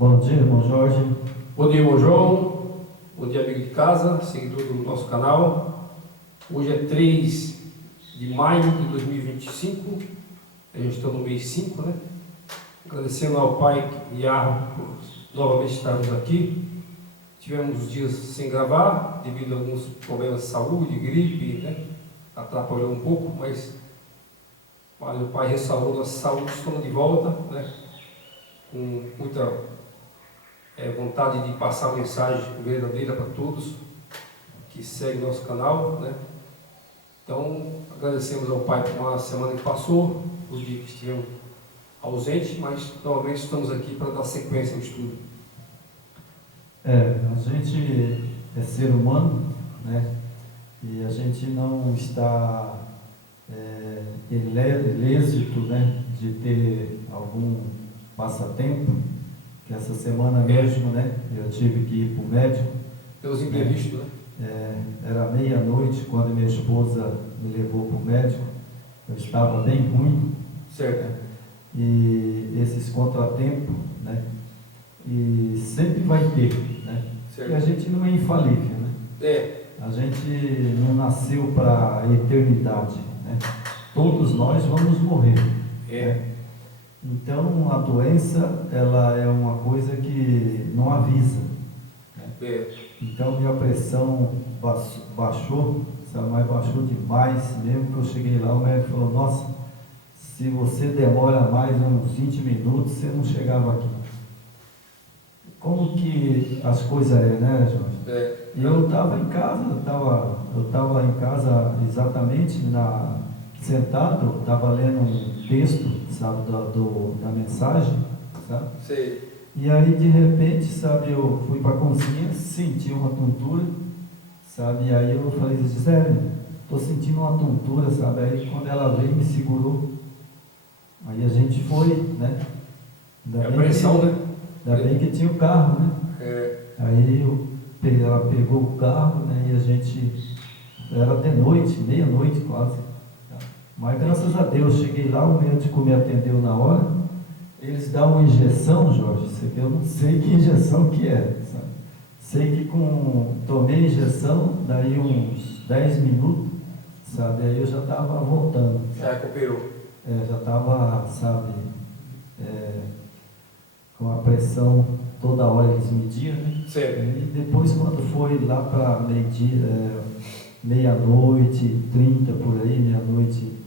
Bom dia, irmão Jorge. Bom dia, irmão João. Bom dia, amigo de casa, seguidor do nosso canal. Hoje é 3 de maio de 2025. A gente está no mês 5, né? Agradecendo ao Pai Yahweh por novamente estarmos aqui. Tivemos uns dias sem gravar, devido a alguns problemas de saúde, gripe, né? Atrapalhou um pouco, mas o Pai restaurou nossa saúde, estamos de volta, né? Com muita vontade de passar a mensagem verdadeira para todos que seguem nosso canal, né? Então, agradecemos ao Pai por uma semana que passou, os dias que estivemos ausentes, mas novamente estamos aqui para dar sequência ao estudo. A gente é ser humano, né? E a gente não está ilêsito, né? De ter algum passatempo. Que essa semana mesmo, né? Eu tive que ir para o médico. Deus imprevisto, né? Era meia-noite quando minha esposa me levou para o médico. Eu estava bem ruim. Certo. Né? E esses contratempos, né? E sempre vai ter, né? Certo. E a gente não é infalível, né? A gente não nasceu para a eternidade, né? Todos nós vamos morrer. Né? Então a doença, ela é uma coisa que não avisa. Né? Então minha pressão baixou, sabe? Mas baixou demais, mesmo que eu cheguei lá, o médico falou: nossa, se você demora mais uns 20 minutos, você não chegava aqui. Como que as coisas né, Jorge? E eu estava em casa, eu estava em casa exatamente sentado, estava lendo um texto, sabe, da mensagem, sabe? Sim. E aí de repente, sabe, eu fui para a cozinha, senti uma tontura, sabe? E aí eu falei: Gisele, estou sentindo uma tontura, sabe? Aí quando ela veio, me segurou. Aí a gente foi, né? A pressão, né? Ainda bem que tinha o carro, né? Aí ela pegou o carro, né? E a gente, era de noite, meia-noite quase. Mas graças a Deus, cheguei lá, o médico me atendeu na hora. Eles dão uma injeção, Jorge, eu não sei que injeção que é, sabe? Sei que tomei a injeção, daí uns 10 minutos, sabe? Aí eu já estava voltando. Já recuperou. Já estava, sabe, com a pressão toda hora eles mediam, né? Certo. E depois, quando foi lá para medir, meia-noite, 30 por aí, meia-noite,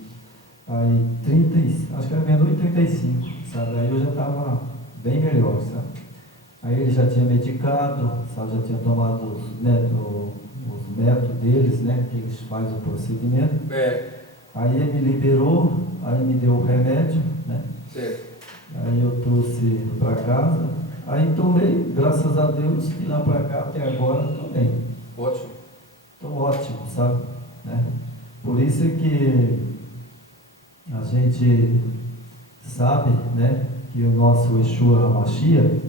aí 30, acho que era meia-noite e 35, sabe? Aí eu já estava bem melhor, sabe? Aí ele já tinha medicado, sabe? Já tinha tomado os métodos deles, né? Que eles fazem o procedimento. Aí ele me liberou, aí me deu o remédio, né? Certo. Aí eu trouxe para casa, aí tomei, graças a Deus, e lá para cá até agora estou bem. Ótimo. Estou ótimo, sabe? Né? Por isso é que a gente sabe, né, que o nosso Yeshua HaMashiach,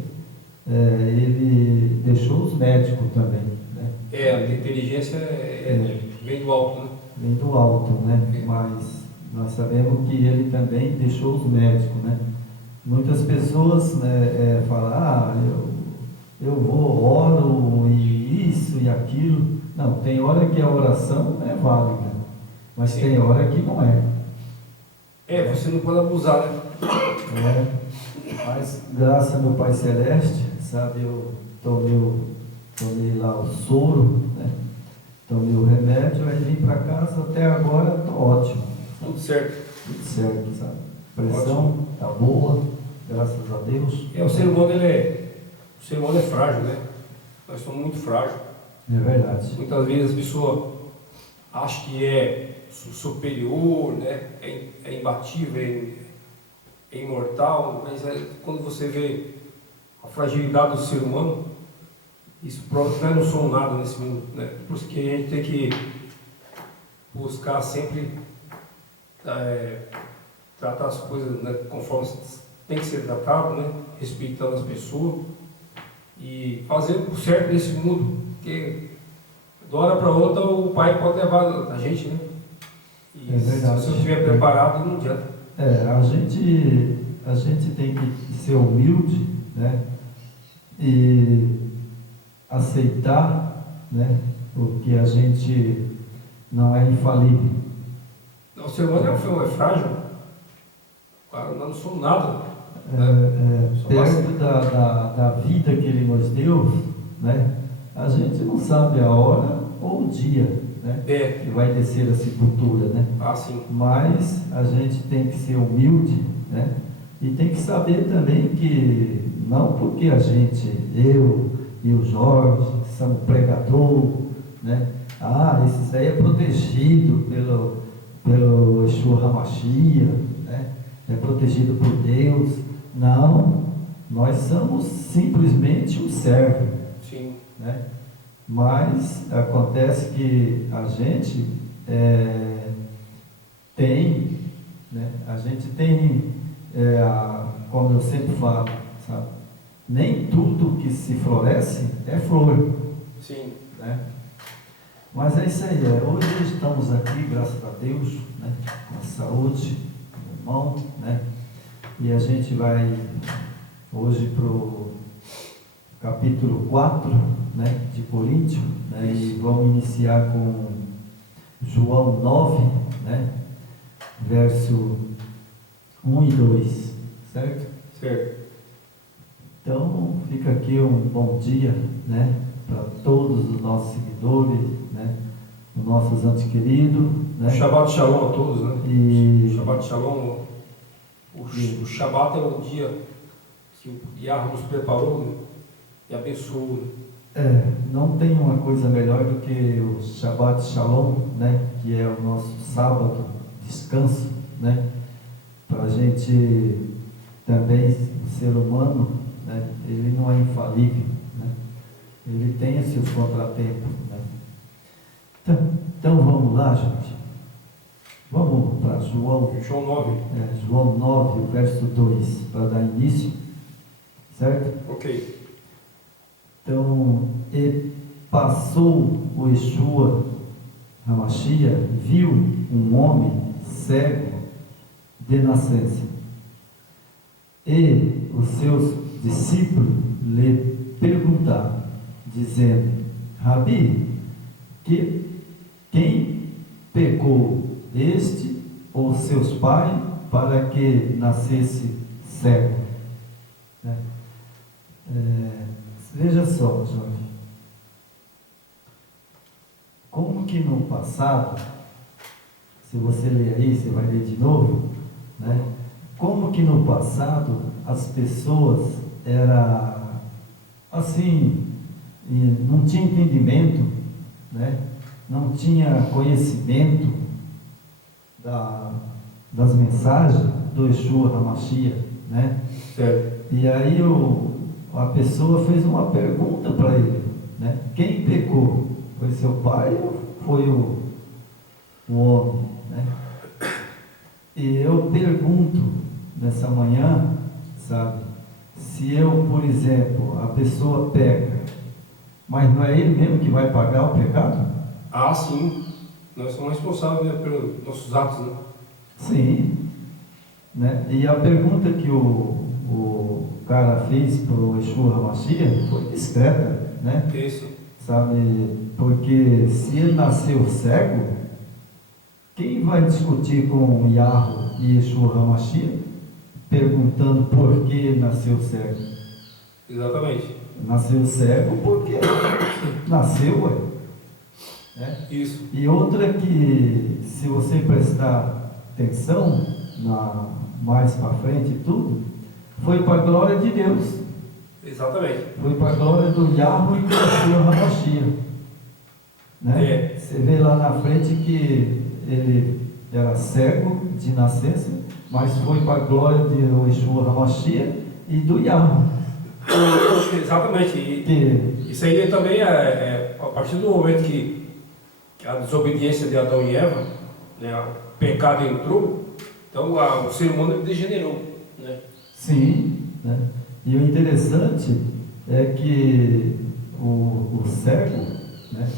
ele deixou os médicos também. Né? A inteligência vem do alto, né? Vem do alto, né? Mas nós sabemos que ele também deixou os médicos, né? Muitas pessoas, né, falam: eu vou, oro e isso e aquilo. Não, tem hora que a oração é válida, mas sim, tem hora que não é. Você não pode abusar, né? Mas graças ao meu Pai Celeste, sabe, eu tomei lá o soro, né? Tomei o remédio, aí vim para casa, até agora estou ótimo. Tudo certo. Tudo certo, sabe? A pressão está boa, graças a Deus. O ser humano, o ser humano é frágil, né? Nós somos muito frágeis. É verdade. Muitas vezes a pessoa acha que é superior, né? É imbatível, é imortal, mas quando você vê a fragilidade do ser humano, isso prova que nós não somos nada nesse mundo, né? Por isso que a gente tem que buscar sempre tratar as coisas, né, conforme tem que ser tratado, né? Respeitando as pessoas e fazendo o certo nesse mundo, porque de uma hora para outra o Pai pode levar a gente, né? E é verdade. Se você estiver preparado, não adianta. A gente tem que ser humilde, né? e aceitar, né, porque a gente não é infalível. Não, o ser humano é frágil. Nós não somos nada. Perto da vida que Ele nos deu, né, a gente não sabe a hora ou o dia, né, que vai descer a sepultura, né? Sim. Mas a gente tem que ser humilde, né, e tem que saber também que não porque a gente, eu e o Jorge, somos pregador, né, esse aí é protegido pelo Yeshua HaMashiach, né, é protegido por Deus. Não, nós somos simplesmente um servo. Sim. Né? Mas acontece que a gente tem, né? A gente tem, como eu sempre falo, sabe? Nem tudo que se floresce é flor. Sim. Né? Mas é isso aí. Hoje estamos aqui, graças a Deus, né? Com a saúde, com o irmão, né? E a gente vai hoje para o capítulo 4, né, de Coríntios, né, e vamos iniciar com João 9, né, verso 1 e 2, certo? Certo. Então, fica aqui um bom dia, né, para todos os nossos seguidores, né, os nossos antes queridos, né. Shabbat Shalom a todos, né? E Shabbat Shalom. O Shabbat é o dia que o Yahweh nos preparou e abençoou. Não tem uma coisa melhor do que o Shabbat Shalom, né, que é o nosso sábado, descanso, né, para a gente também, o ser humano, né, ele não é infalível, né, ele tem os seus contratempos, né. Então vamos lá, gente. Vamos para João 9. João 9, o verso 2, para dar início, certo? Ok. Então, e passou o Yeshua HaMashiach, viu um homem cego de nascença, e os seus discípulos lhe perguntaram, dizendo: Rabi, quem pecou, este ou seus pais, para que nascesse cego? Né? Veja só, Jorge, como que no passado, se você ler aí, você vai ler de novo, né? Como que no passado as pessoas eram assim, não tinha entendimento, né? Não tinha conhecimento das mensagens do Yeshua HaMashiach, né? Certo. E aí a pessoa fez uma pergunta para ele, né? Quem pecou? Foi seu pai ou foi o homem, né? E eu pergunto nessa manhã, sabe, se eu, por exemplo, a pessoa peca, mas não é ele mesmo que vai pagar o pecado? Sim. Nós somos responsáveis, né, pelos nossos atos, né? Sim. Né? E a pergunta que o cara fez para o Yeshua HaMashiach foi discreta, né? Isso. Sabe, porque se ele nasceu cego, quem vai discutir com Yahweh e Yeshua HaMashiach perguntando por que ele nasceu cego? Exatamente. Nasceu cego porque nasceu, ué. Né? Isso. E outra que, se você prestar atenção mais para frente e tudo, foi para a glória de Deus. Exatamente. Foi para a glória do Yahweh e do Yeshua HaMashiach. Né? Você vê lá na frente que ele era cego de nascença, mas foi para a glória do Yeshua HaMashiach e do Yahweh. Exatamente. E isso aí também é a partir do momento que a desobediência de Adão e Eva, né, o pecado entrou, então o ser humano degenerou, né? Sim, né? E o interessante é que o cego, né,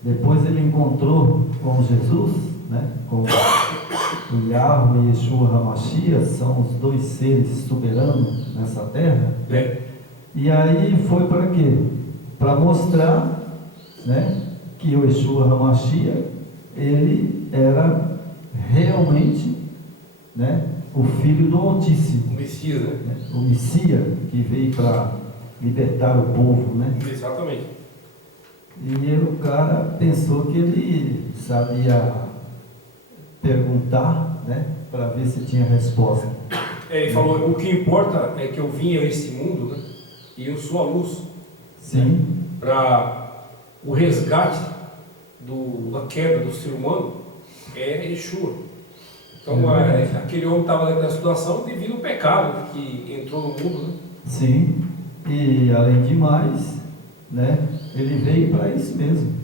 depois ele encontrou com Jesus, né, com o Yahweh e Yeshua HaMashiach, são os dois seres soberanos nessa terra. E aí foi para quê? Para mostrar, né, que o Yeshua HaMashiach, ele era realmente, né, o Filho do Altíssimo. O Messias, né? O Messias, que veio para libertar o povo, né? Exatamente. E o cara pensou que ele sabia perguntar, né, para ver se tinha resposta. Ele falou, o que importa é que eu vim a este mundo, né, e eu sou a luz. Sim. Para o resgate da queda do ser humano é Yeshua. Então, aquele homem estava naquela situação devido ao pecado que entrou no mundo, né? Sim. E além de mais, né, ele veio para isso mesmo.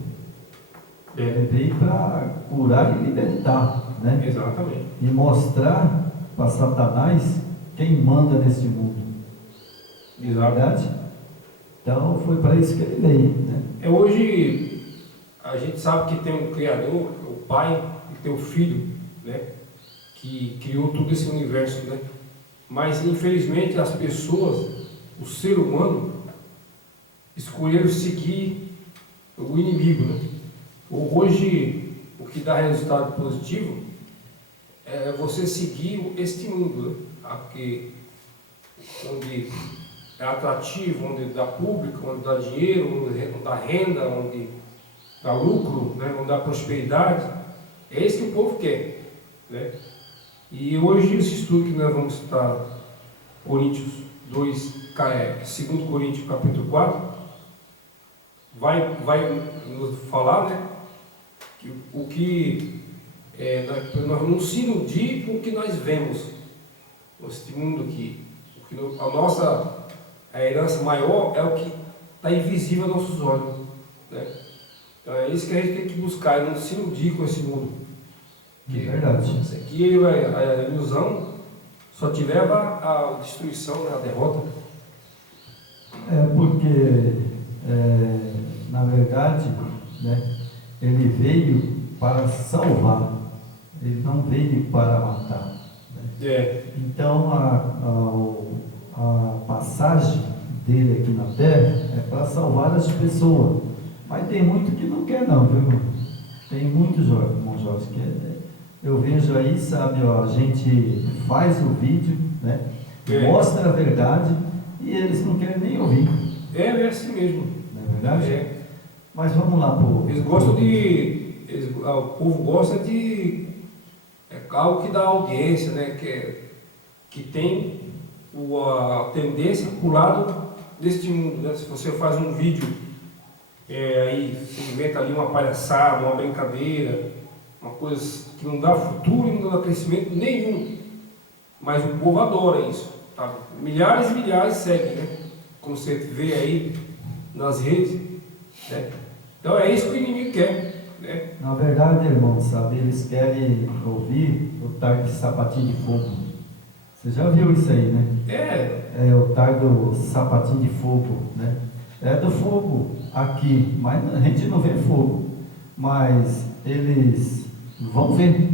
Ele veio para curar e libertar, né? Exatamente. E mostrar para Satanás quem manda nesse mundo. Exato. Verdade? Então foi para isso que ele veio, né? Hoje a gente sabe que tem um Criador, o Pai, e tem o Filho, né, que criou todo esse universo, né? Mas infelizmente as pessoas, o ser humano, escolheram seguir o inimigo, né? Hoje o que dá resultado positivo é você seguir este mundo, né? Onde é atrativo, onde dá público, onde dá dinheiro, onde dá renda, onde dá lucro, né? Onde dá prosperidade. É isso que o povo quer, né? E hoje esse estudo que nós vamos estar, Coríntios 2, 2 Coríntios capítulo 4, vai nos falar, né, que o que nós não se iludir com o que nós vemos neste mundo aqui. A herança maior é o que está invisível aos nossos olhos, né? Então é isso que a gente tem que buscar, não se iludir com esse mundo. É verdade. Isso aqui, a ilusão só te leva à destruição, à derrota. Porque, na verdade, né, ele veio para salvar, ele não veio para matar, né? Então, a passagem dele aqui na Terra é para salvar as pessoas, mas tem muito que não quer não, viu, irmão? Tem muitos, irmão Jorge, eu vejo aí, sabe, ó, a gente faz o vídeo, né, mostra a verdade e eles não querem nem ouvir. É assim mesmo. Não é verdade? Mas vamos lá pro... Eles gostam o povo gosta de algo que dá audiência, né, que tem a tendência para o lado deste mundo, né? Se você faz um vídeo, aí você inventa ali uma palhaçada, uma brincadeira, uma coisa que não dá futuro e não dá crescimento nenhum, mas o povo adora isso, tá? Milhares e milhares seguem, né? Como você vê aí nas redes, né? Então é isso que o inimigo quer, né? Na verdade, irmão, sabe, eles querem ouvir o tal de sapatinho de fogo. Você já viu isso aí, né? É o tal do sapatinho de fogo, né? É do fogo aqui, mas a gente não vê fogo, mas eles vão ver.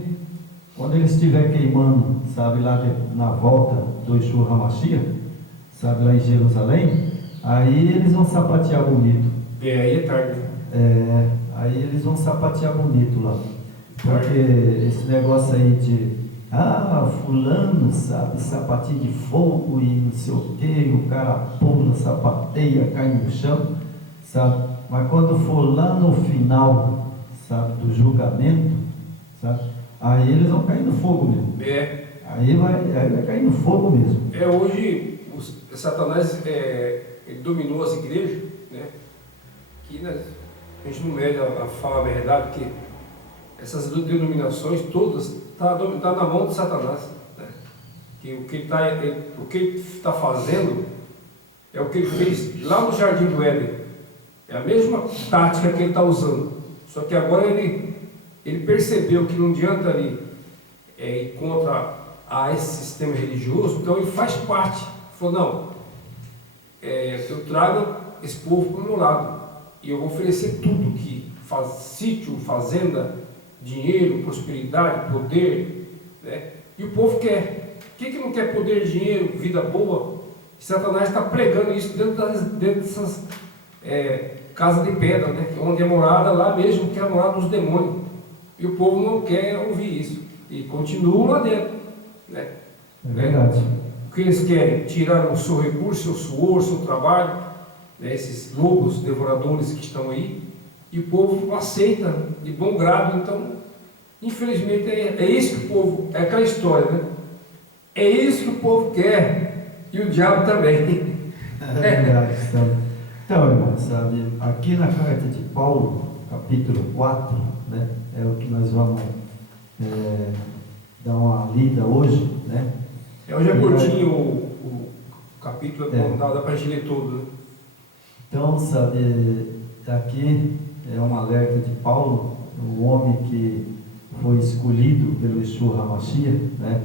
Quando eles estiverem queimando, sabe, lá na volta do Yeshua HaMashiach, sabe, lá em Jerusalém, aí eles vão sapatear bonito. Aí é tarde. Aí eles vão sapatear bonito lá. Porque esse negócio aí de fulano, sabe, sapatinho de fogo e não sei o que, o cara pula, sapateia, cai no chão, sabe? Mas quando for lá no final, sabe, do julgamento, sabe, aí eles vão cair no fogo mesmo. Aí vai cair no fogo mesmo. Hoje Satanás ele dominou as igrejas, né? Que, né, a gente não mede a falar a verdade, porque essas denominações todas tá na mão de Satanás, né? Que o que ele está fazendo é o que ele fez lá no Jardim do Éden. É a mesma tática que ele está usando, só que agora ele percebeu que não adianta ele ir contra esse sistema religioso, então ele faz parte. Falou, não, eu trago esse povo para o meu lado e eu vou oferecer tudo que sítio, fazenda, dinheiro, prosperidade, poder, né? E o povo quer. Quem que não quer poder, dinheiro, vida boa? Satanás está pregando isso dentro dessas casas de pedra, né? Onde é morada lá mesmo, que é a morada dos demônios. E o povo não quer ouvir isso. E continuam lá dentro. Né? É verdade. Porque eles querem tirar o seu recurso, o seu suor, o seu trabalho, né? Esses lobos devoradores que estão aí. E o povo aceita de bom grado. Então, infelizmente, é isso que o povo, é aquela história, né? É isso que o povo quer. E o diabo também. É verdade, sabe? Então, irmão, sabe, aqui na carta de Paulo, capítulo 4, né, é o que nós vamos dar uma lida hoje, né? Hoje é curtinho o capítulo, não dá para a gente ler todo, né? Então, sabe, aqui é um alerta de Paulo, o homem que foi escolhido pelo Yeshua HaMashiach, né?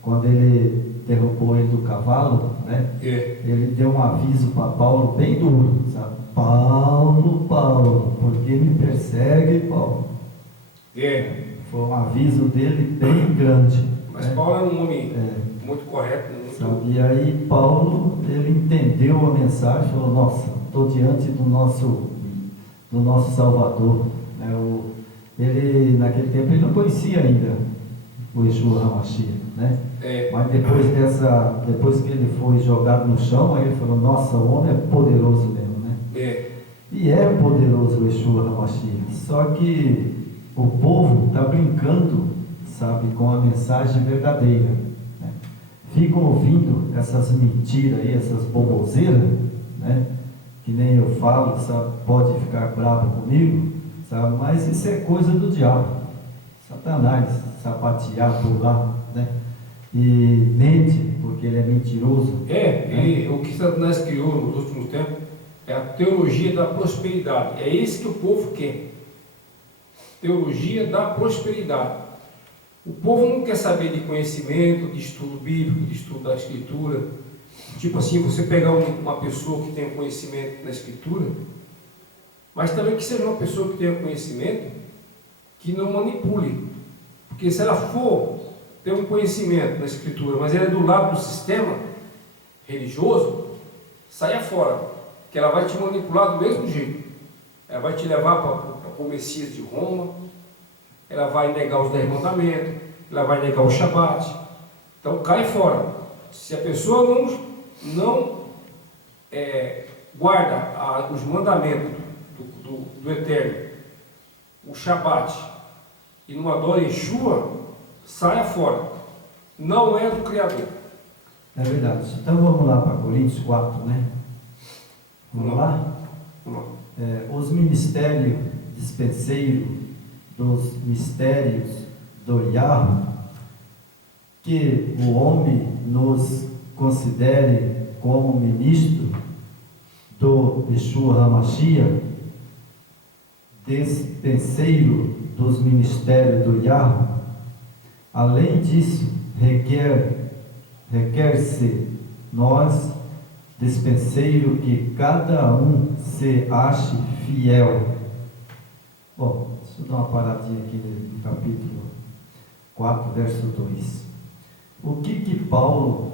Quando ele derrubou ele do cavalo, né? Ele deu um aviso para Paulo bem duro, sabe? Paulo, por que me persegue, Paulo? Foi um aviso dele bem grande. Mas Paulo era um homem muito correto. Sabe? E aí Paulo, ele entendeu a mensagem, falou, nossa, estou diante do nosso Salvador. Né? Ele, naquele tempo, ele não conhecia ainda o Yeshua HaMashiach, né? Mas depois que ele foi jogado no chão, aí ele falou, nossa, o homem é poderoso mesmo, né? E é poderoso o Yeshua HaMashiach, só que o povo está brincando, sabe, com a mensagem verdadeira, né? Ficam ouvindo essas mentiras aí, essas boboseiras, né? Que nem eu falo, sabe, pode ficar bravo comigo, sabe, mas isso é coisa do diabo, Satanás, sapatear por lá, né? E mente, porque ele é mentiroso. O que Satanás criou nos últimos tempos é a teologia da prosperidade. É isso que o povo quer. Teologia da prosperidade. O povo não quer saber de conhecimento, de estudo bíblico, de estudo da Escritura. Tipo assim, você pegar uma pessoa que tem conhecimento na Escritura, mas também que seja uma pessoa que tenha conhecimento que não manipule. Porque se ela for ter um conhecimento na Escritura, mas ela é do lado do sistema religioso, saia fora, que ela vai te manipular do mesmo jeito. Ela vai te levar para o Messias de Roma, ela vai negar os 10 mandamentos, ela vai negar o Shabat. Então cai fora. Se a pessoa não guarda os mandamentos do Eterno, o Shabat, e não adora Yeshua, saia fora. Não é do Criador. É verdade. Então vamos lá para Coríntios 4, né? Vamos lá? Os ministérios dispenseiros dos mistérios do Yahweh, que o homem nos considere como ministro do Yeshua HaMashiach, dispenseiro dos ministérios do Yahweh. Além disso, requer-se nós, dispenseiro, que cada um se ache fiel. Bom, deixa eu dar uma paradinha aqui no capítulo 4, verso 2. O que Paulo,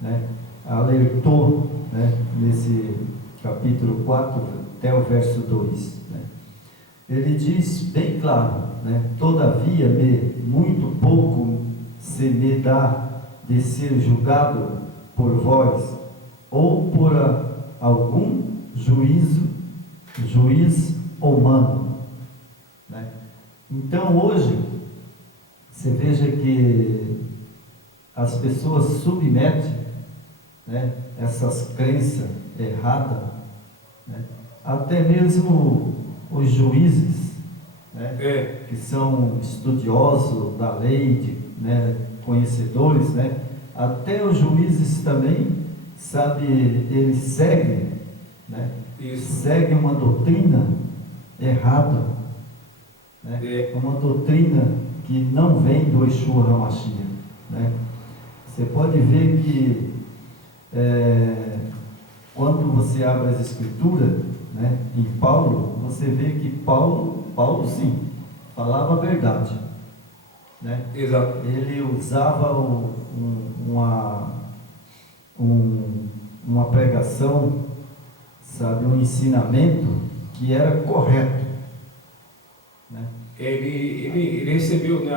né, alertou, né, nesse capítulo 4 até o verso 2, né? Ele diz bem claro, né, todavia muito pouco se me dá de ser julgado por vós, ou por algum juiz humano, né? Então hoje, você veja que as pessoas submetem, né, essas crenças erradas, né, até mesmo os juízes, né, que são estudiosos da lei, né, conhecedores, né, até os juízes também, sabe, eles seguem, né, seguem uma doutrina errada, né, uma doutrina que não vem do Yeshua HaMashiach, né. Você pode ver que quando você abre as Escrituras, né, em Paulo, você vê que Paulo sim, falava a verdade, né? Exato. Ele usava uma pregação, sabe, um ensinamento que era correto, né? Ele recebeu, né,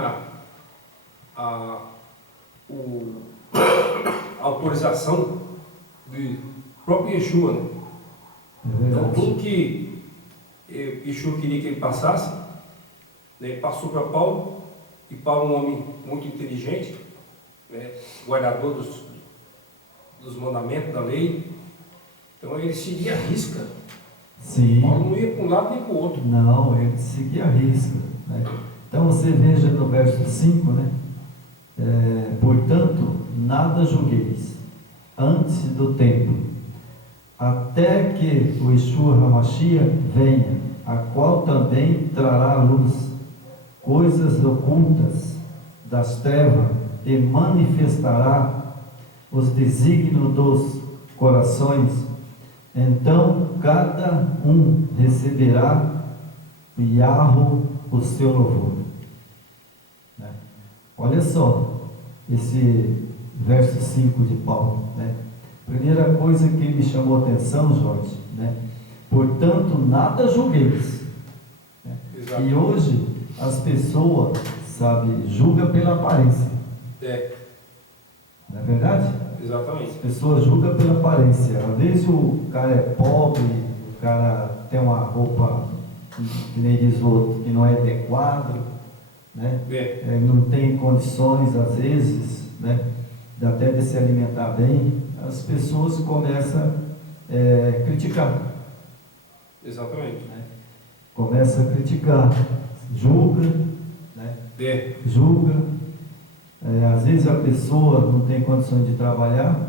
a autorização do próprio Yeshua, né? Então tudo que Yeshua queria que ele passasse, né, ele passou para Paulo, e Paulo é um homem muito inteligente, né, guardador dos mandamentos da lei, então ele seguia a risca. Sim. Paulo não ia para um lado nem para o outro. Não, ele seguia a risca, né? Então você veja no verso 5, né? Portanto, nada julgueis antes do tempo, até que o Yeshua HaMashiach venha, a qual também trará à luz coisas ocultas das trevas e manifestará os desígnios dos corações. Então cada um receberá Yahweh o seu louvor. Né? Olha só esse verso 5 de Paulo, né? Primeira coisa que me chamou a atenção, Jorge, né? Portanto, nada julgueis. Né? E hoje as pessoas, sabe, julgam pela aparência. Não é verdade? Exatamente. As pessoas julgam pela aparência. Às vezes o cara é pobre, o cara tem uma roupa, que nem diz o outro, que não é adequado, né? Não tem condições, às vezes, né, até de se alimentar bem. As pessoas começam a criticar. Exatamente. Né? Começa a criticar, julga, né? Julga. Às vezes a pessoa não tem condições de trabalhar,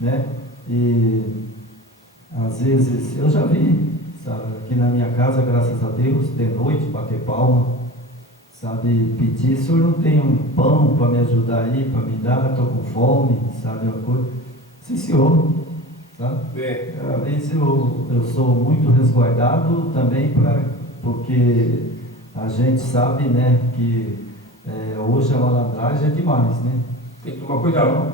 né? E às vezes eu já vi, sabe, aqui na minha casa, graças a Deus, de noite, bater palma, sabe, pedir: o senhor não tem um pão para me ajudar aí, para me dar, estou com fome, sabe, uma coisa. Sim, senhor, sabe? Às vezes eu sou muito resguardado também, porque a gente sabe, né, que hoje a malandragem é demais, né? Tem que tomar cuidado.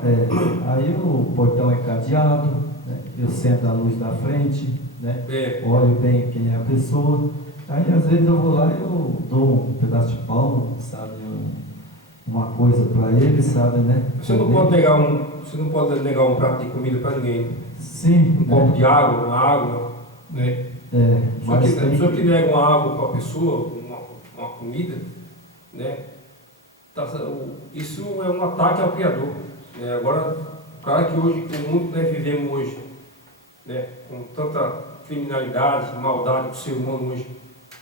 Aí o portão é cadeado, né? Eu sento à luz da frente, né? Olho bem quem é a pessoa. Aí às vezes eu vou lá e eu dou um pedaço de pão, sabe, uma coisa para ele, sabe, né? Você não pode negar um prato de comida para ninguém. Sim. Um copo de água, uma água, né? A pessoa que nega uma água para a pessoa, uma comida, né? Isso é um ataque ao Criador. Agora, claro que hoje, o mundo que nós vivemos hoje, né, com tanta criminalidade, maldade, o ser humano hoje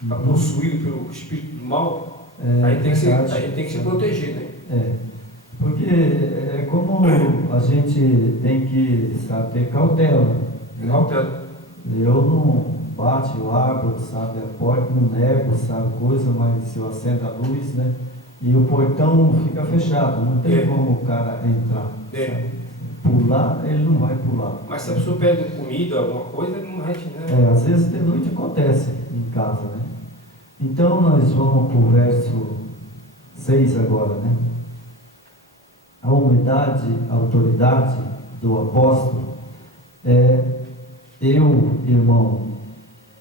está possuído pelo espírito do mal, aí tem que se proteger, né? Porque é como a gente tem que, sabe, ter cautela. Né? Cautela. Eu não bato, eu abro, sabe, a porta, não nego, sabe, coisa, mas eu acendo a luz, né? E o portão fica fechado, não tem como o cara entrar. Pular, ele não vai pular. Mas se a pessoa pede comida, alguma coisa, ele não vai, né? Às vezes de noite acontece em casa, né? Então nós vamos para o verso 6 agora, né? A humildade, a autoridade do apóstolo eu, irmão,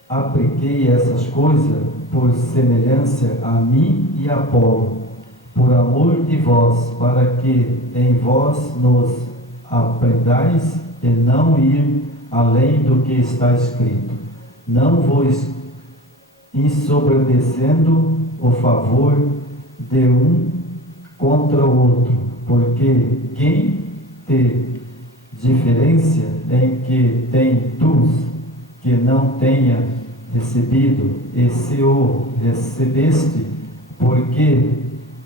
apliquei essas coisas por semelhança a mim e a Apolo, por amor de vós, para que em vós nos aprendais e não ir além do que está escrito, não vos ensobrecendo o favor de um contra o outro, porque quem te diferença em que tem tu que não tenha recebido, e se o recebeste, porque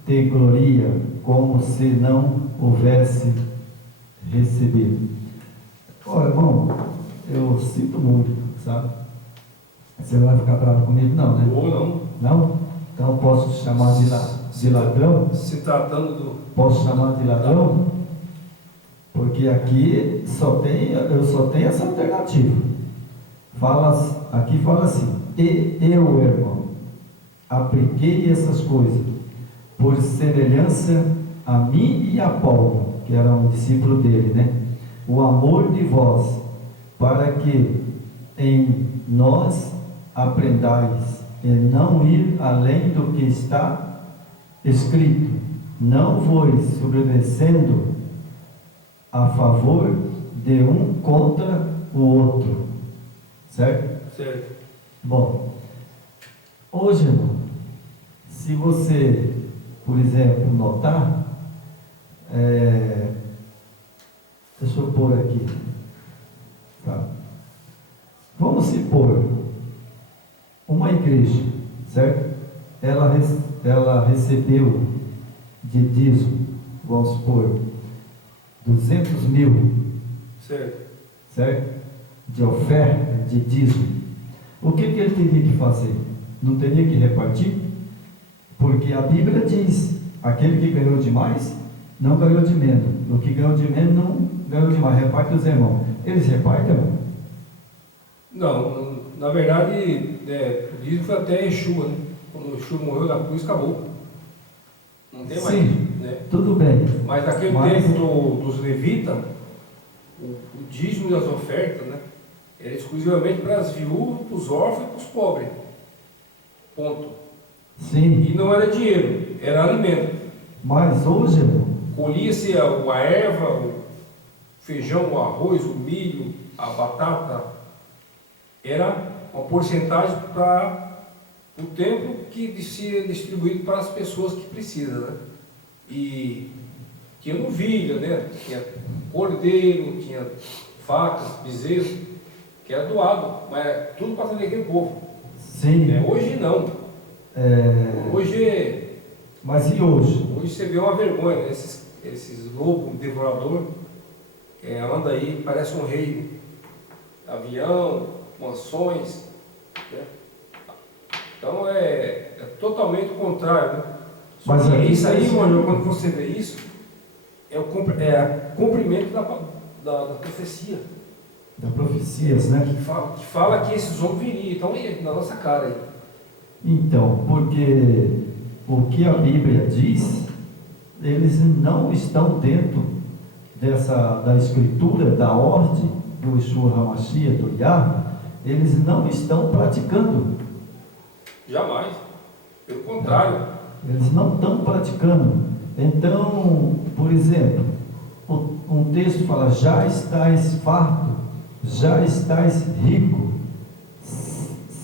te gloria como se não houvesse recebido. Irmão, eu sinto muito, sabe? Você não vai ficar bravo comigo, não, né? Ou não. Não? Então eu posso chamar de ladrão? Se tratando do... Posso chamar de ladrão? Porque aqui eu só tenho essa alternativa. Aqui fala assim: e eu, irmão, apliquei essas coisas por semelhança a mim e a Paulo, que era um discípulo dele, né? O amor de vós, para que em nós aprendais e não ir além do que está escrito, não vos sobrevescendo a favor de um contra o outro. Certo? Certo. Bom, hoje, irmão, se você, por exemplo, notar, deixa eu pôr aqui, tá? Vamos supor, uma igreja, certo? Ela recebeu de dízimo, vamos supor, 200 mil, certo? De oferta, de dízimo. O que ele teria que fazer? Não teria que repartir? Porque a Bíblia diz, aquele que ganhou demais, não ganhou de menos. O que ganhou de menos, não ganhou demais. Reparte os irmãos. Eles repartem, irmão? Não, na verdade, o dízimo foi até Yeshua, né? Quando Yeshua morreu na cruz, acabou. Não tem mais. Sim, né? Tudo bem. Mas naquele tempo dos levitas, o dízimo e as ofertas, né? Era exclusivamente para as viúvas, para os órfãos e para os pobres. Ponto. Sim. E não era dinheiro, era alimento. Mas hoje, irmão, colhia-se a erva, o feijão, o arroz, o milho, a batata. Era uma porcentagem para o templo que se distribuído para as pessoas que precisam, né? E tinha novilha, né? Tinha cordeiro, tinha vacas, bezerros, que era doado, mas tudo para atender aquele povo. sim. Hoje não. Hoje. Mas e hoje? Hoje você vê uma vergonha, né? Esses lobos devorador anda aí, parece um rei, avião, mansões, né? Então é totalmente o contrário, né? Mas isso aí, mano, quando você vê isso, é o cumprimento da profecia. Da profecias, né? Que fala que esses homens viriam, então aí, na nossa cara aí. Então, porque o que a Bíblia diz, eles não estão dentro da escritura, da ordem do Yeshua HaMashiach, do Yahweh, eles não estão praticando. Jamais. Pelo contrário. Eles não estão praticando. Então, por exemplo, um texto fala, já estáis farto, já estáis rico,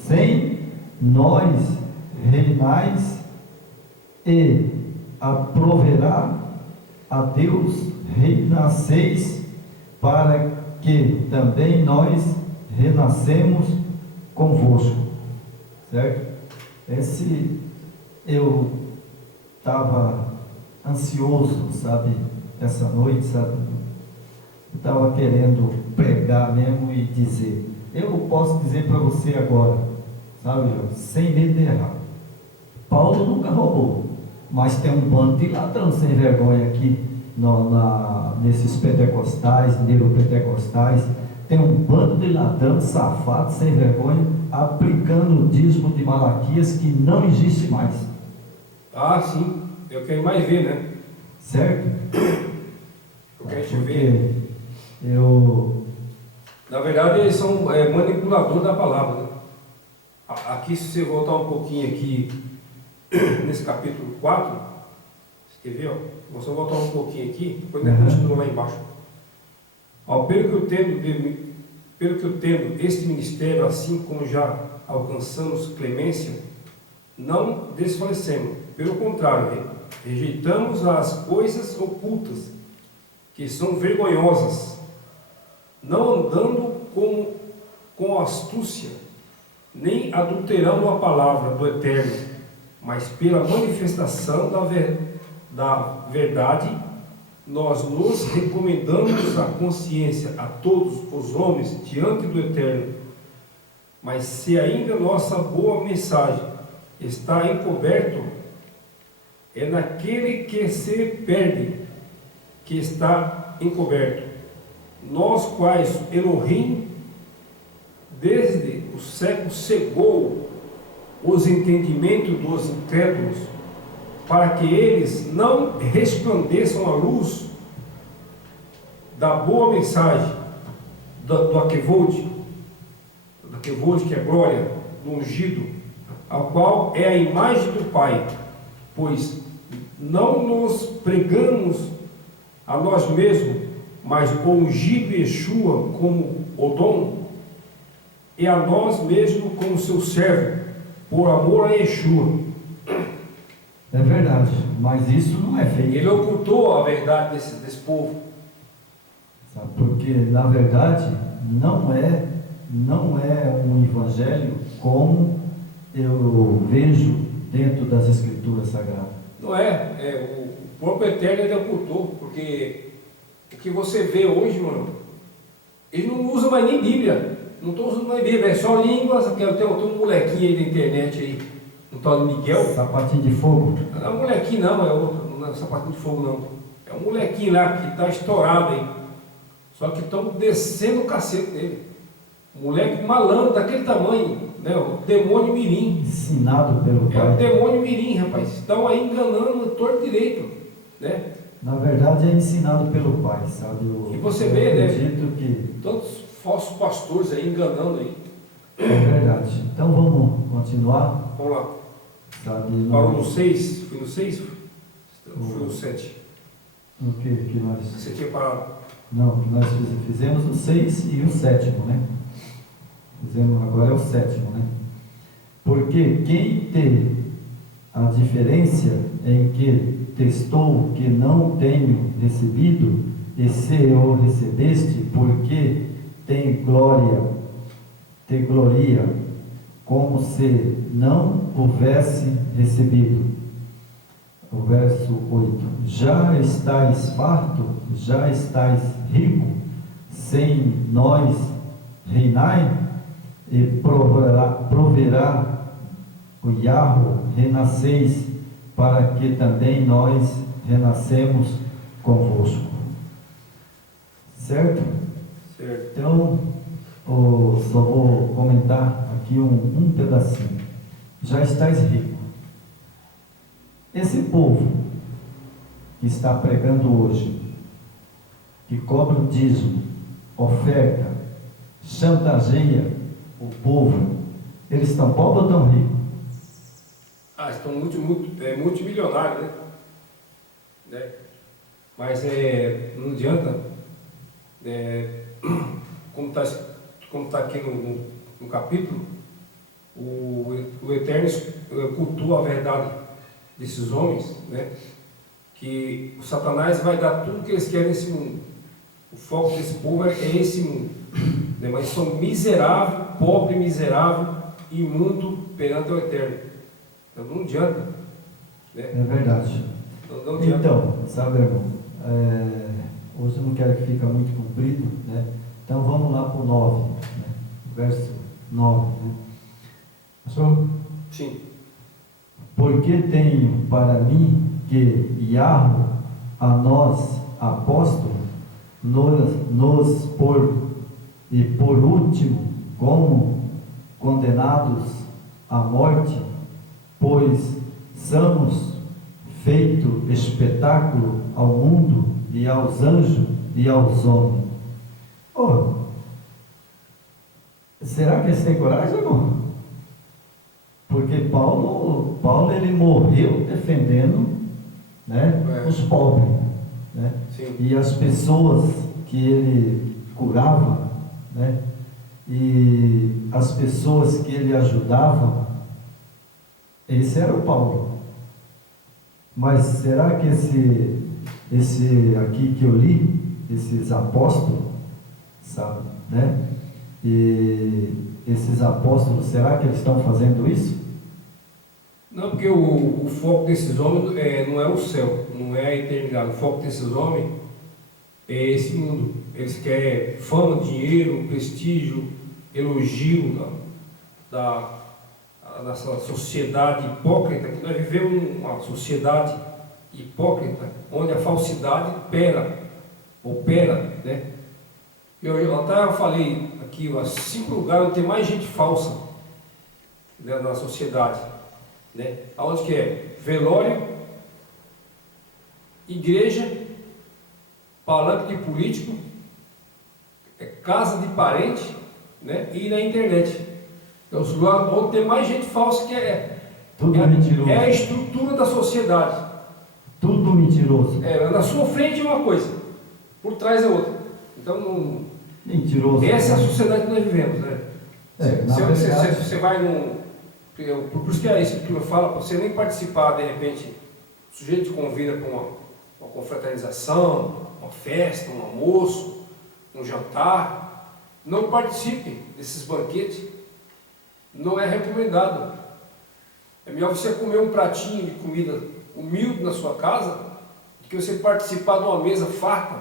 sem nós reinais e aproverá a Deus renasceis, para que também nós renascemos convosco. Certo? Eu estava ansioso, sabe, essa noite, sabe, eu estava querendo pregar mesmo e dizer, eu posso dizer para você agora, sabe, sem medo de errar, Paulo nunca roubou, mas tem um bando de ladrão sem vergonha aqui, nesses pentecostais, neuropentecostais, tem um bando de ladrão safado sem vergonha, aplicando o dízimo de Malaquias que não existe mais. Ah, sim, eu quero mais ver, né? Certo? Eu quero te ver. Na verdade, eles são manipuladores da palavra, né? Aqui, se você voltar um pouquinho aqui, nesse capítulo 4, você quer ver, ó? Vou só voltar um pouquinho aqui, depois continua lá embaixo. Ó, pelo que eu tendo este ministério, assim como já alcançamos clemência, não desfalecemos, pelo contrário, rejeitamos as coisas ocultas, que são vergonhosas, não andando com astúcia, nem adulterando a palavra do Eterno, mas pela manifestação da verdade, nós nos recomendamos a consciência a todos os homens diante do Eterno. Mas se ainda nossa boa mensagem está encoberto, é naquele que se perde que está encoberto. Nós quais Elohim desde o século cegou os entendimentos dos incrédulos, para que eles não resplandeçam a luz da boa mensagem, do Aquevode, que é glória, do ungido, ao qual é a imagem do Pai, pois não nos pregamos a nós mesmos, mas o ungido Yeshua como o dom, e a nós mesmos como seu servo, por amor a Yeshua. É verdade, mas isso não é feito. Ele ocultou a verdade desse povo. Sabe? Porque, na verdade, não é um evangelho como eu vejo dentro das Escrituras Sagradas. Não é, o próprio Eterno ele ocultou, porque o que você vê hoje, mano, ele não usa mais nem Bíblia, não estou usando mais Bíblia, é só línguas. Eu tenho um molequinho aí na internet aí, um tal de Miguel. Sapatinho de fogo? Não é um molequinho não, é outro, não é sapatinho de fogo não, é um molequinho lá que está estourado aí, só que estão descendo o cacete dele, moleque malandro daquele tamanho, né? O demônio mirim. Ensinado pelo Pai. É o demônio mirim, rapaz. Estão aí enganando torto direito, né? Na verdade é ensinado pelo Pai, sabe? E você vê, né? Acredito que Tantos falsos pastores aí enganando aí. é verdade. Então vamos continuar. Vamos lá. Sabe? Parou no 6? Fui no 6? Fui no 7. O que nós... Você tinha parado? Não, que nós fizemos o 6 e o 7º, né? Fizemos, agora é o 7º, né? Porque quem tem a diferença em que testou que não tenho recebido, e se o recebeste, porque tem gloria, como se não houvesse recebido. O verso 8: já estais farto, já estais rico, sem nós reinai, e proverá o Yahweh, renasceis, para que também nós renascemos convosco. Certo? Certo. Então, só vou comentar aqui um pedacinho. Já estais rico. Esse povo que está pregando hoje, que cobra o dízimo, oferta, chantageia o povo, eles estão pobres ou estão ricos? Estão multimilionários, né? Mas não adianta, como está aqui no capítulo, o Eterno cultua a verdade desses homens, né? Que o Satanás vai dar tudo que eles querem nesse mundo. O foco desse povo é esse mundo, né? Mas são miseráveis, pobre, miserável, imundo perante o Eterno. Então não adianta, né? É verdade. Não adianta. Então, sabe, irmão, hoje eu não quero que fique muito comprido, né? Então vamos lá para o 9, né? Verso 9, né? Achou? Sim. Porque tenho para mim que Yahweh a nós, apóstolos, nos por último, como condenados à morte, pois somos feito espetáculo ao mundo e aos anjos e aos homens. Será que eles têm coragem, irmão? Porque Paulo ele morreu defendendo, né, os pobres, né? E as pessoas que ele curava, né? E as pessoas que ele ajudava. Esse era o Paulo. Mas será que esse aqui que eu li, esses apóstolos, sabe, né? E esses apóstolos, será que eles estão fazendo isso? Não, porque o foco desses homens não é o céu, não é a eternidade. O foco desses homens é esse mundo. Eles querem fama, dinheiro, prestígio, elogio da nossa sociedade hipócrita, que nós vivemos uma sociedade hipócrita, onde a falsidade opera, né? Eu até falei aqui, 5 lugares onde tem mais gente falsa, né, na sociedade, né? Aonde que é? Velório, igreja, palanque de político, casa de parente, né? E na internet. É os lugares onde tem mais gente falsa que tudo mentiroso. É a estrutura da sociedade. Tudo mentiroso. Na sua frente é uma coisa, por trás é outra. Então, mentiroso. Essa é a sociedade que nós vivemos, né? Você vai num... Por isso que a Escritura fala, para você nem participar, de repente, o sujeito te convida para uma confraternização, uma festa, um almoço, um jantar. Não participe desses banquetes. Não é recomendado. É melhor você comer um pratinho de comida humilde na sua casa do que você participar de uma mesa farta,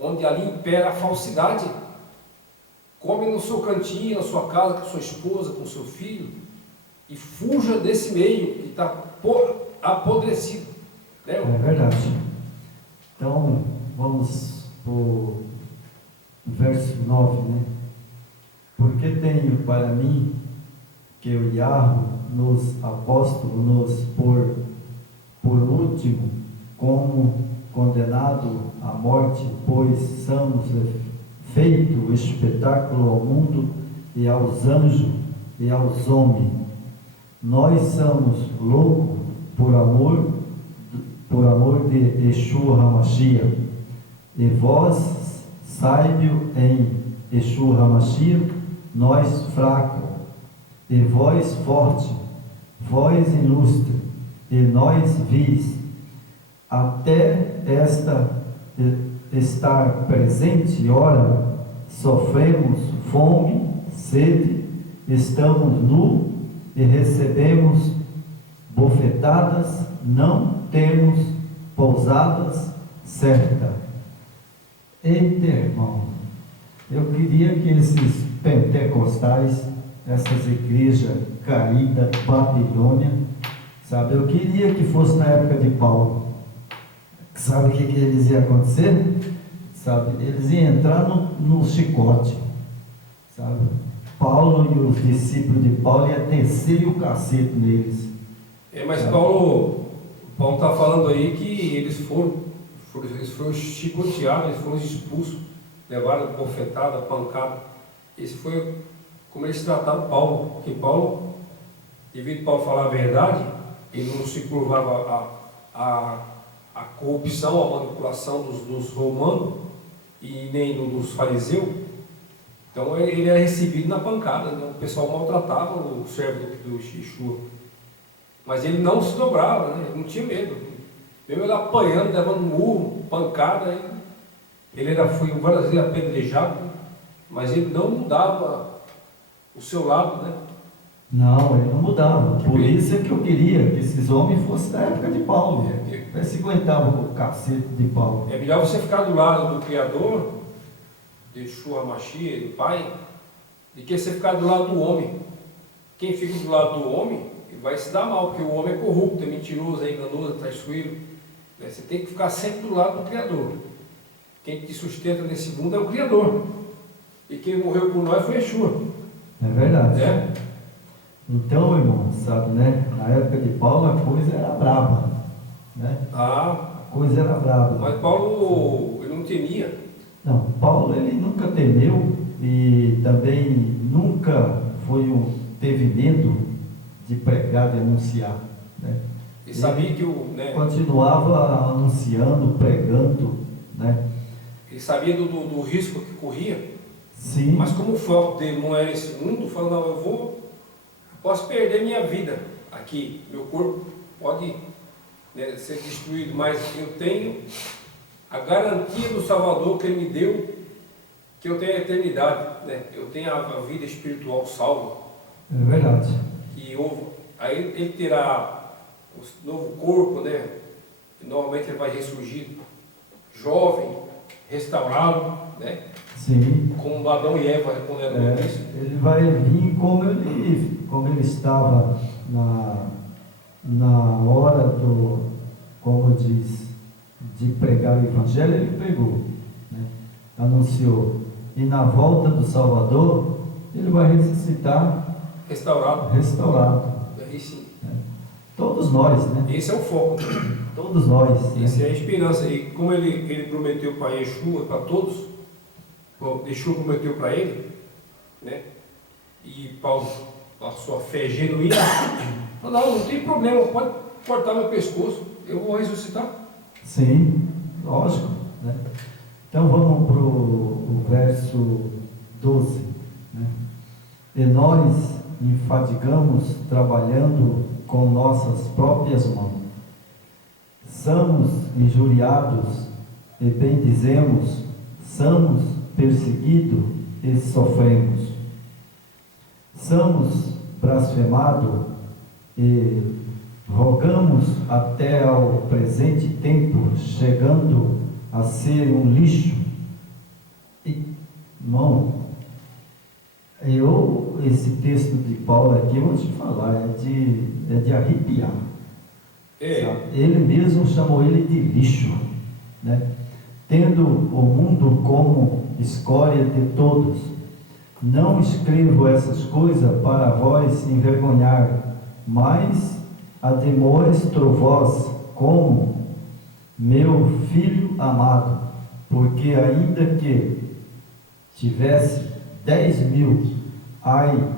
onde ali impera a falsidade. Come no seu cantinho, na sua casa, com sua esposa, com seu filho, e fuja desse meio que está apodrecido. Né? É verdade. Então, vamos para o verso 9, né? Porque tenho para mim que o Yahweh nos apóstolos nos por último como condenado à morte, pois somos feito espetáculo ao mundo e aos anjos e aos homens. Nós somos loucos por amor de Yeshua HaMashiach, e vós sábio em Yeshua HaMashiach, nós fracos, e vós forte, vós ilustre, e nós vis, até estar presente hora, sofremos fome, sede, estamos nus e recebemos bofetadas, não temos pousadas certas. Eita, irmão, eu queria que esses pentecostais, essas igrejas caídas, Babilônia, sabe, eu queria que fosse na época de Paulo. Sabe o que eles iam acontecer? Sabe, eles iam entrar no chicote, sabe? Paulo e os discípulos de Paulo iam tecer o cacete neles. Mas Paulo está falando aí que eles foram chicoteados, eles foram expulsos, levaram bofetada, pancada. Esse foi como eles trataram Paulo, porque Paulo, devido a Paulo falar a verdade, ele não se curvava a corrupção, a manipulação dos romanos e nem dos fariseus. Então ele era recebido na pancada, né? O pessoal maltratava o servo do Yeshua, mas ele não se dobrava, né? Ele não tinha medo, mesmo ele apanhando, levando murro, pancada, ele ainda foi várias vezes apedrejado, mas ele não mudava o seu lado, né? Não, ele não mudava. Por isso é que eu queria que esses homens fossem da época de Paulo. Eles se aguentavam o cacete de Paulo. É melhor você ficar do lado do Criador, de Yeshua HaMashiach, do Pai, do que você ficar do lado do homem. Quem fica do lado do homem vai se dar mal, porque o homem é corrupto, é mentiroso, é enganoso, é traiçoeiro. Você tem que ficar sempre do lado do Criador. Quem te sustenta nesse mundo é o Criador. E quem morreu por nós foi Yeshua. É verdade. É? Então, irmão, sabe, né? Na época de Paulo a coisa era brava, né? A coisa era brava. Mas Paulo, ele não temia. Não, Paulo ele nunca temeu e também nunca teve medo de pregar, de anunciar, né? Ele sabia que continuava anunciando, pregando, né? Ele sabia do risco que corria. Sim. Mas como o foco dele não era esse mundo, falou, não, eu posso perder minha vida aqui, meu corpo pode, né, ser destruído, mas eu tenho a garantia do Salvador que Ele me deu, que eu tenho a eternidade, né? Eu tenho a vida espiritual salva. É verdade. Aí ele terá o novo corpo, né? E normalmente ele vai ressurgir jovem, restaurado, né? Sim. Como Adão e Eva responderam isso. Ele vai vir como ele estava na hora como diz, de pregar o Evangelho, ele pregou, né? Anunciou. E na volta do Salvador, ele vai ressuscitar restaurado. Aí sim. Todos nós, né? Esse é o foco. Todos nós. Essa é a esperança. E como ele prometeu para Yeshua, para todos, Yeshua prometeu para ele, né? E Paulo, a sua fé genuína, falou: não tem problema, pode cortar meu pescoço, eu vou ressuscitar. Sim, lógico, né? Então vamos para o verso 12, né? E nós enfadigamos trabalhando com nossas próprias mãos. Somos injuriados e bendizemos, somos perseguidos e sofremos. Somos blasfemados e rogamos até ao presente tempo, chegando a ser um lixo. Irmão, esse texto de Paulo aqui, eu vou te falar, é de arrepiar. Ele mesmo chamou ele de lixo, né? Tendo o mundo como escória de todos, não escrevo essas coisas para vós envergonhar, mas ademoestro vós como meu filho amado, porque ainda que tivesse 10.000 ai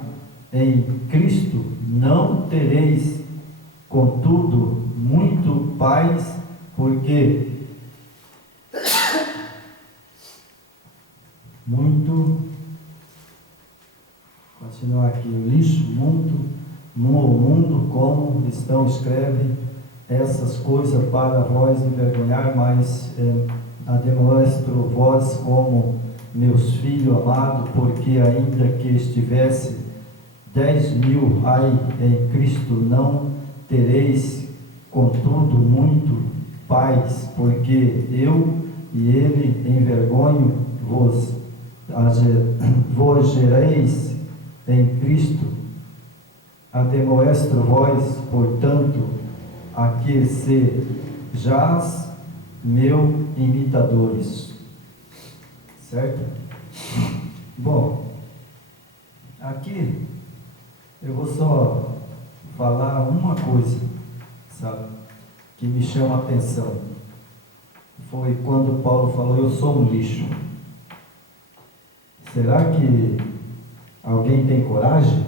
em Cristo, não tereis, contudo, muito paz, porque continua aqui, o lixo, o mundo como estão, escreve essas coisas para vós envergonhar, mas ademoestro vós como meus filhos amados, porque ainda que estivesse 10.000 ai em Cristo, não tereis, contudo, muito paz, porque eu e ele envergonho vos gereis em Cristo. Ademoestro vós, portanto, a que sejais meu imitadores. Certo? Bom, aqui eu vou só falar uma coisa, sabe, que me chama a atenção. Foi quando Paulo falou: eu sou um lixo. Será que alguém tem coragem,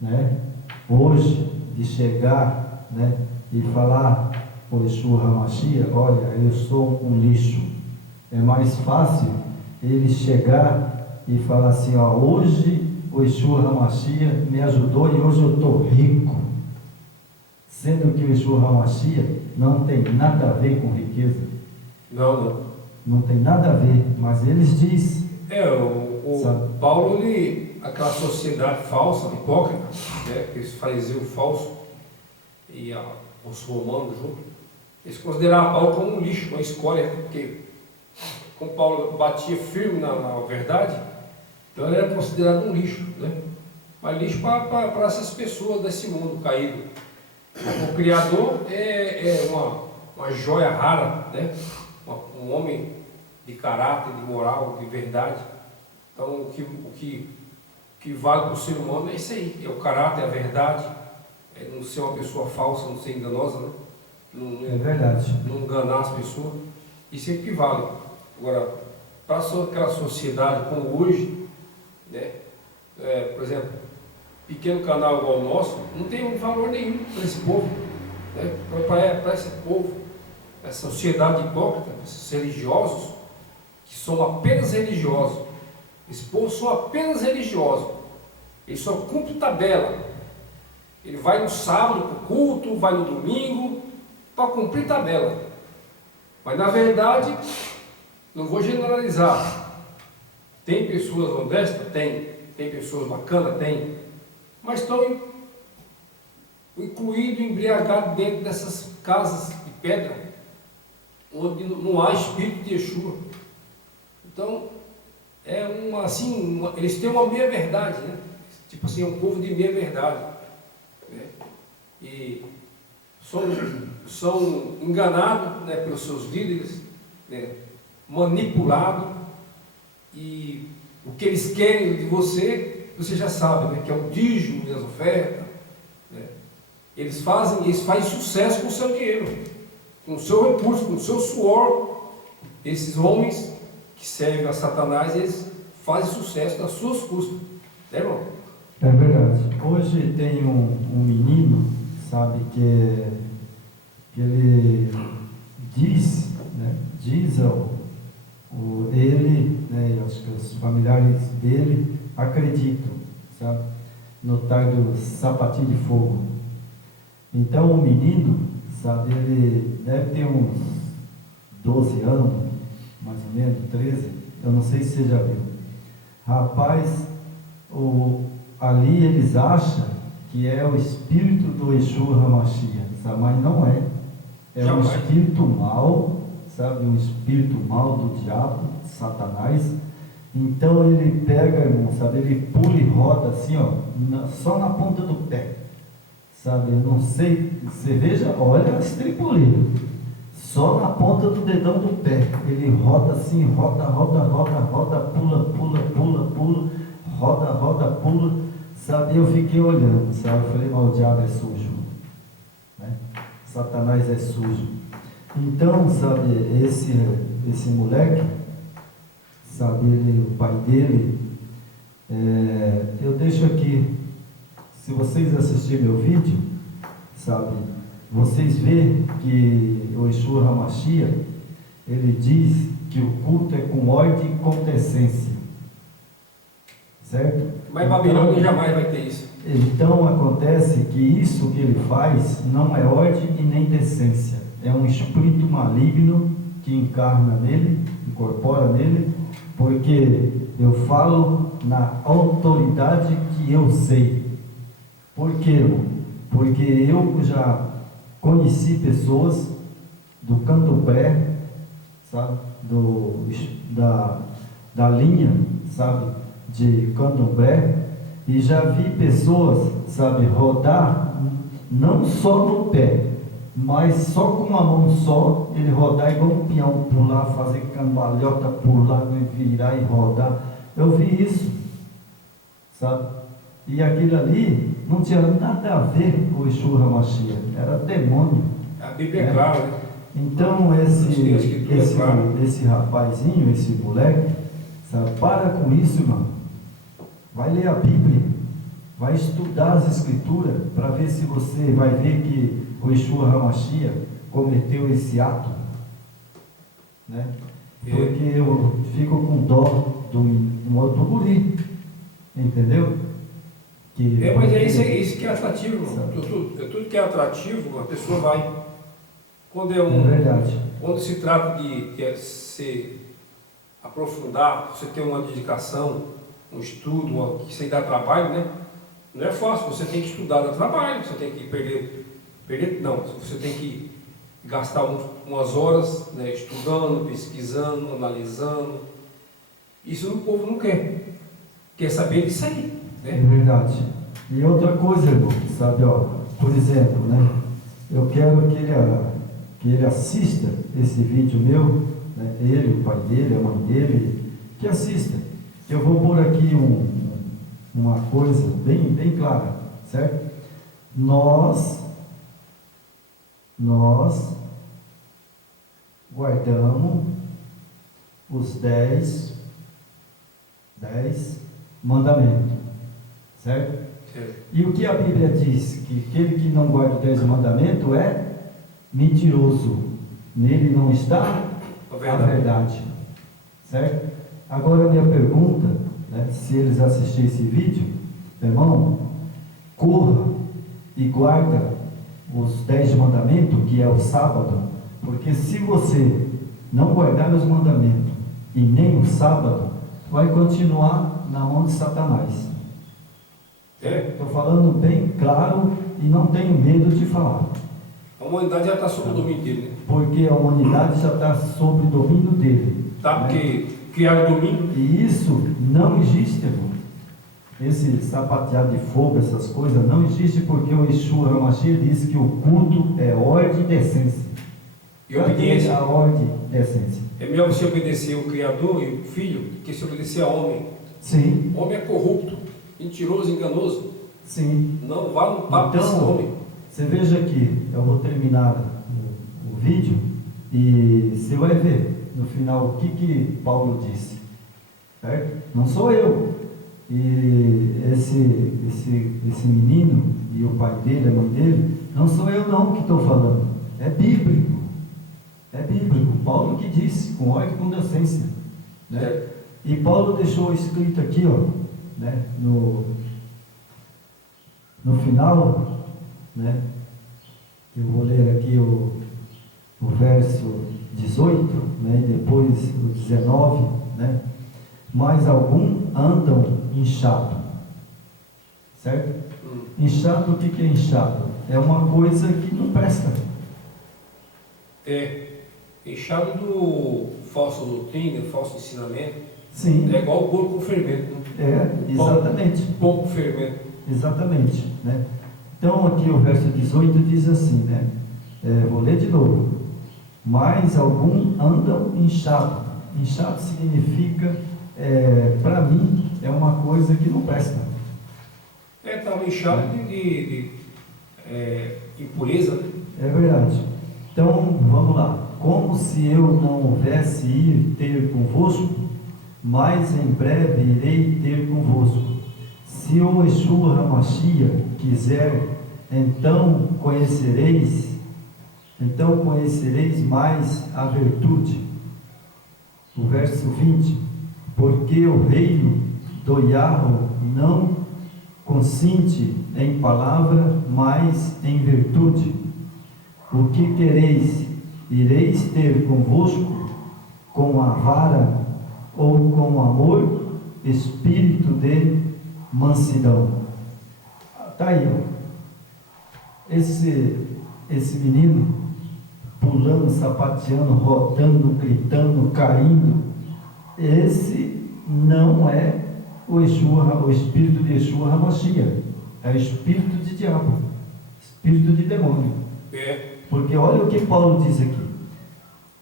né, hoje, de chegar, né, e falar por Yeshua HaMashiach: olha, eu sou um lixo? É mais fácil ele chegar e falar assim: ó, hoje o Yeshua HaMashiach me ajudou e hoje eu estou rico, sendo que o Yeshua HaMashiach não tem nada a ver com riqueza. Não tem nada a ver, mas eles dizem. O Paulo, aquela sociedade falsa, hipócrita, né, aqueles fariseus falsos e os romanos juntos, eles consideravam Paulo como um lixo, uma escória, porque como Paulo batia firme na verdade, então ele era considerado um lixo, né? Mas lixo para essas pessoas desse mundo caído. O Criador é uma joia rara, né? Um homem de caráter, de moral, de verdade. Então o que vale para o ser humano é isso aí, é o caráter, a verdade, é não ser uma pessoa falsa, não ser enganosa, né? É verdade. Não enganar as pessoas, isso é o que vale. Agora, para aquela sociedade como hoje, né, por exemplo, pequeno canal igual o nosso, não tem valor nenhum para esse povo, né? Para esse povo, essa sociedade hipócrita, esses religiosos, que são apenas religiosos. Esse povo são apenas religiosos, ele só cumpre tabela. Ele vai no sábado para o culto, vai no domingo, para cumprir tabela. Mas na verdade, não vou generalizar. Tem pessoas honestas? Tem pessoas bacanas? Tem. Mas estão incluídos, embriagados dentro dessas casas de pedra, onde não há espírito de Yeshua. Então, eles têm uma meia-verdade, né? Tipo assim, é um povo de meia-verdade, né? E são enganados, né, pelos seus líderes, né, manipulados, e o que eles querem de você já sabe, né, que é o dízimo e as ofertas, né? Eles fazem sucesso com o seu dinheiro, com o seu recurso, com o seu suor. Esses homens que servem a Satanás, eles fazem sucesso nas suas custas. Né, irmão? É verdade. Hoje tem um menino, sabe, que ele diz, né, ele, né, acho que os familiares dele acreditam, sabe, no tal do sapatinho de fogo. Então o menino, sabe, ele deve ter uns 12 anos, mais ou menos, 13, eu não sei se você já viu. Rapaz, ali eles acham que é o espírito do Yeshua HaMashiach, sabe? Mas não é. É um espírito mau, sabe? Um espírito mau do diabo, Satanás. Então ele pega, irmão, sabe? Ele pula e roda assim, ó, só na ponta do pé, sabe? Eu não sei, você veja, olha a estripuleira, só na ponta do dedão do pé. Ele roda assim, roda, pula, pula, sabe? Eu fiquei olhando, sabe? Eu falei, mas o diabo é sujo, né? Satanás é sujo. Então, sabe, esse moleque, sabe, o pai dele, eu deixo aqui, se vocês assistirem meu vídeo, sabe, vocês veem que o Yeshua HaMashiach, ele diz que o culto é com ordem e com decência. Certo? Mas Babilônia jamais vai ter isso. Então acontece que isso que ele faz não é ordem e nem decência. É um espírito maligno que encarna nele, incorpora nele, porque eu falo na autoridade que eu sei. Por quê? Porque eu já conheci pessoas do candomblé, sabe? Da linha, sabe? De candomblé, e já vi pessoas, sabe, rodar não só no pé, mas só com uma mão só, ele rodar igual um peão, pular, fazer cambalhota, pular, virar e rodar. Eu vi isso, sabe? E aquilo ali não tinha nada a ver com o Yeshua HaMashiach, era demônio. A Bíblia é clara, né? Então esse rapazinho, esse moleque, sabe, para com isso, irmão. Vai ler a Bíblia, vai estudar as Escrituras, para ver se você vai ver que o Yeshua HaMashiach cometeu esse ato, né? Porque eu fico com dó do outro guri, entendeu? Mas é isso que é atrativo, irmão. Tudo que é atrativo, a pessoa vai. Quando é verdade. Quando se trata de se aprofundar, você ter uma dedicação, um estudo, que você dá trabalho, né? Não é fácil, você tem que estudar, dá trabalho, você tem que você tem que gastar umas horas, né, estudando, pesquisando, analisando. Isso o povo não quer saber disso aí, né? É verdade. E outra coisa, irmão, sabe, ó, por exemplo, né, eu quero que ele assista esse vídeo meu, né, ele, o pai dele, a mãe dele, que assista. Eu vou pôr aqui uma coisa bem clara, certo? Nós guardamos os 10 mandamentos, certo? E o que a Bíblia diz? Que aquele que não guarda os 10 mandamentos é mentiroso, nele não está a verdade, certo? Agora a minha pergunta, né, se eles assistirem esse vídeo, irmão, corra e guarda os 10 mandamentos, que é o sábado, porque se você não guardar os mandamentos e nem o sábado, vai continuar na mão de Satanás. Estou falando bem claro e não tenho medo de falar. A humanidade já está sob o domínio dele, né? Porque a humanidade já está sob o domínio dele. Tá, né? Porque criaram o domínio. E isso não existe, irmão. Esse sapateado de fogo, essas coisas, não existe, porque o Yeshua HaMashiach diz que o culto é ordem e decência. E obediência. A ordem e decência. É melhor você obedecer o Criador e o Filho que se obedecer a homem. Sim. O homem é corrupto, mentiroso, enganoso. Sim. Não vá no papo desse homem. Você veja aqui, eu vou terminar o vídeo e você vai ver. no final, o que Paulo disse? Certo? Não sou eu. E esse menino e o pai dele, a mãe dele, não sou eu não que estou falando. É bíblico. É bíblico. Paulo que disse, com ordem e com decência. Né? E Paulo deixou escrito aqui, ó, né, no final, né, eu vou ler aqui o verso 18, né, e depois o 19, né, mas alguns andam inchado, certo? Inchado, o que é inchado? É uma coisa que não presta. Inchado do falso doutrina, falso ensinamento. Sim. É igual o pão com fermento, né? Exatamente. Pão com fermento. Exatamente, né? Então aqui o verso 18 diz assim, né? Vou ler de novo. Mas alguns andam inchado. Inchado significa, para mim, é uma coisa que não presta. Estava inchado de impureza, né? É verdade. Então, vamos lá. Como se eu não houvesse ir ter convosco, mas em breve irei ter convosco. Se o Yeshua HaMashiach quiser, então conhecereis mais a virtude. O verso 20. Porque o reino do Yahweh não consiste em palavra, mas em virtude. O que quereis? Ireis ter convosco com a vara ou com amor, espírito de mansidão. Está aí, ó. Esse menino pulando, sapateando, rodando, gritando, caindo, esse não é o espírito de Yeshua HaMashiach, é o espírito de diabo, espírito de demônio. Porque olha o que Paulo diz aqui: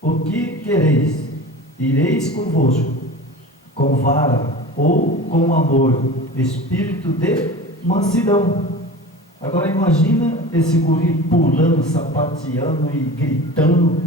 o que quereis? Ireis convosco com vara ou com amor, espírito de mansidão. Agora imagina esse guri pulando, sapateando e gritando.